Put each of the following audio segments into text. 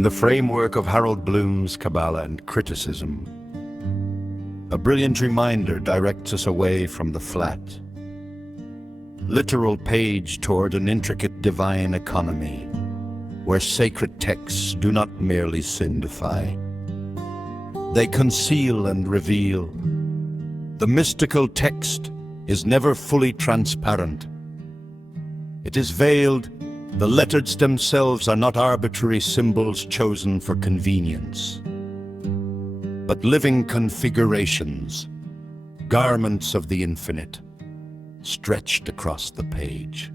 In the framework of Harold Bloom's Kabbalah and criticism, a brilliant reminder directs us away from the flat, literal page toward an intricate divine economy, where sacred texts do not merely signify. They conceal and reveal. The mystical text is never fully transparent. It is veiled. The letters themselves are not arbitrary symbols chosen for convenience, but living configurations, garments of the infinite, stretched across the page.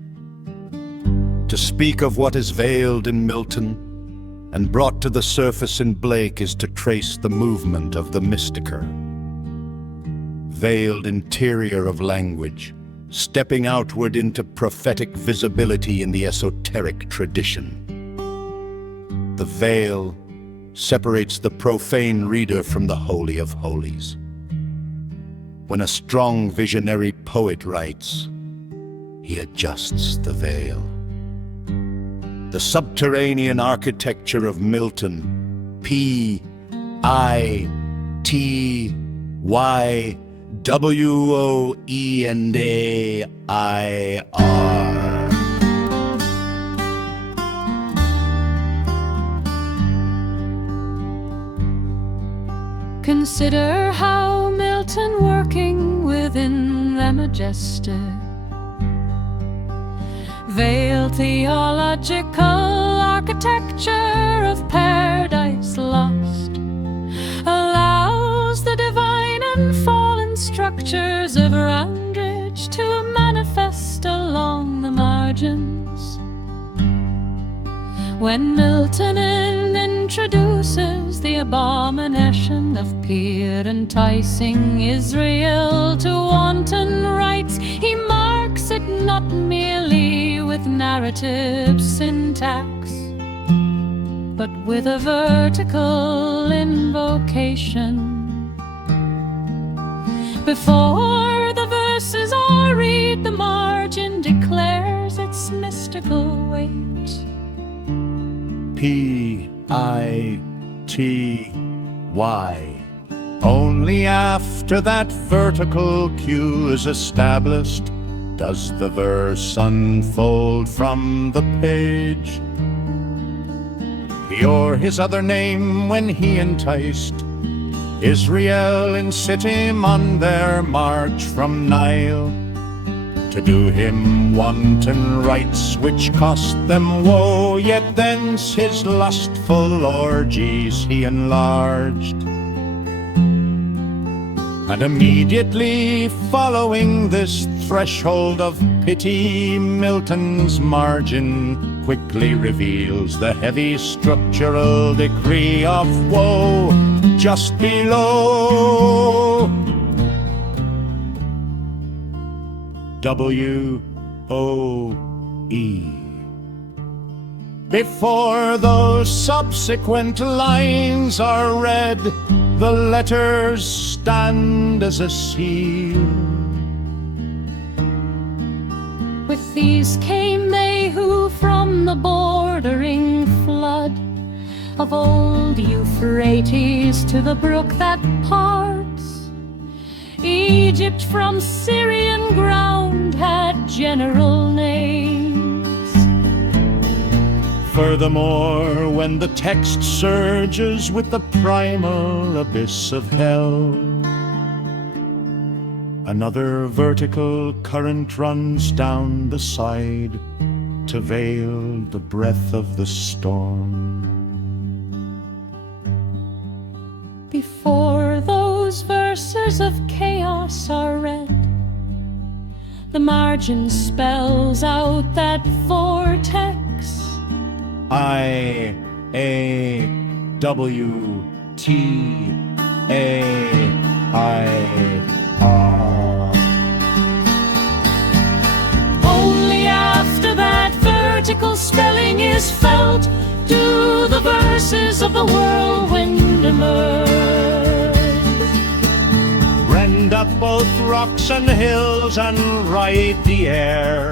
To speak of what is veiled in Milton and brought to the surface in Blake is to trace the movement of the mysticer. Veiled interior of language, stepping outward into prophetic visibility in the esoteric tradition. The veil separates the profane reader from the Holy of Holies. When a strong visionary poet writes, he adjusts the veil. The subterranean architecture of Milton, P-I-T-Y-W-O-E-N-A-I-R. Consider how Milton, working within the majestic, veiled theological architecture of paradise lost, allows the divine and fallen structures of Randridge to manifest along the margins. When Milton introduces the abomination of peer enticing Israel to wanton rites, he marks it not merely with narrative syntax, but with a vertical invocation. Before the verses are read, the margin declares its mystical weight. P-I-T-Y. Only after that vertical cue is established does the verse unfold from the page. You're his other name when he enticed Israel in Sittim on their march from Nile, to do him wanton rites which cost them woe, yet thence his lustful orgies he enlarged. And immediately following this threshold of pity, Milton's margin quickly reveals the heavy structural decree of woe just below. W-O-E. Before those subsequent lines are read, the letters stand as a seal. With these came they who from the bordering flood of old Euphrates to the brook that parts Egypt from Syrian ground had general names. Furthermore, when the text surges with the primal abyss of hell, another vertical current runs down the side to veil the breath of the storm. Before those verses of chaos are read, the margin spells out that vortex. I-A-W-T-A-I-R. Only after that vertical spelling is felt do the verses of the whirlwind emerge. Rend up both rocks and hills and ride the air.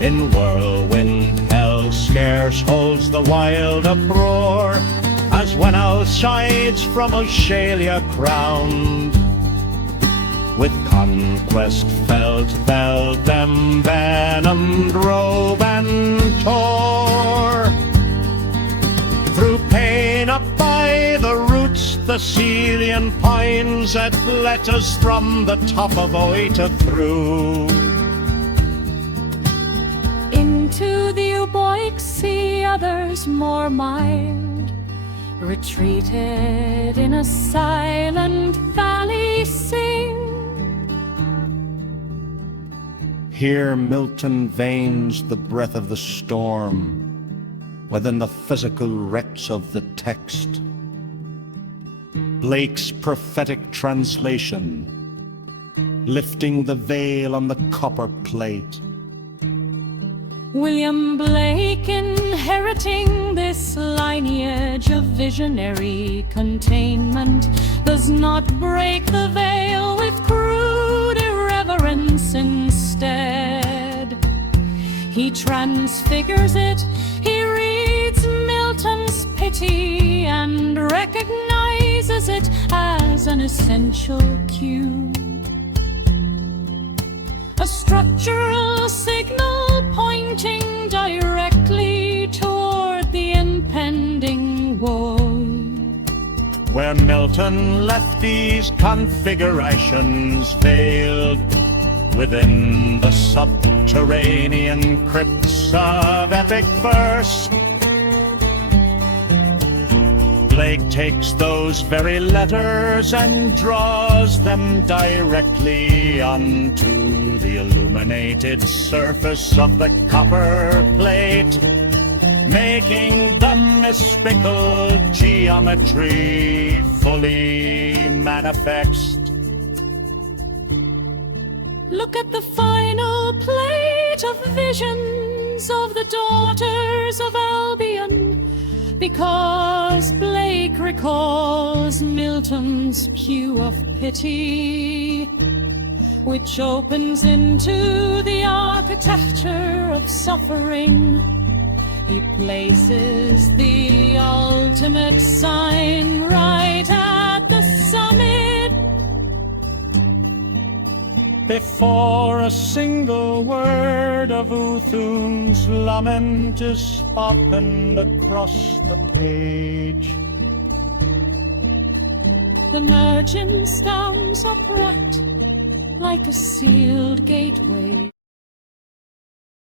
In whirlwind hell scarce holds the wild uproar. when outsides from Oshalia crowned, with conquest felt them venomed robe and tore. Through pain up by the roots, the Celian pines had let us from the top of Oothoon. Into the Invokes sea others more mild retreated in a silent valley sing. Here Milton veins the breath of the storm within the physical wrecks of the text. Blake's prophetic translation, lifting the veil on the copper plate. William Blake, inheriting this lineage of visionary containment, does not break the veil with crude irreverence. Instead, he transfigures it. He reads Milton's pity and recognizes it as an essential cue, a structural signal pointing directly toward the impending woe. Where Milton left these configurations veiled within the subterranean crypts of epic verse, Blake takes those very letters and draws them directly onto the illuminated surface of the copper plate, making the mystical geometry fully manifest. Look at the final plate of visions of the daughters of Albion, because Blake recalls Milton's pew of pity, which opens into the architecture of suffering. He places the ultimate sign right at the summit, before a single word of Oothoon's lament is spoken across the page. The margin stands upright like a sealed gateway.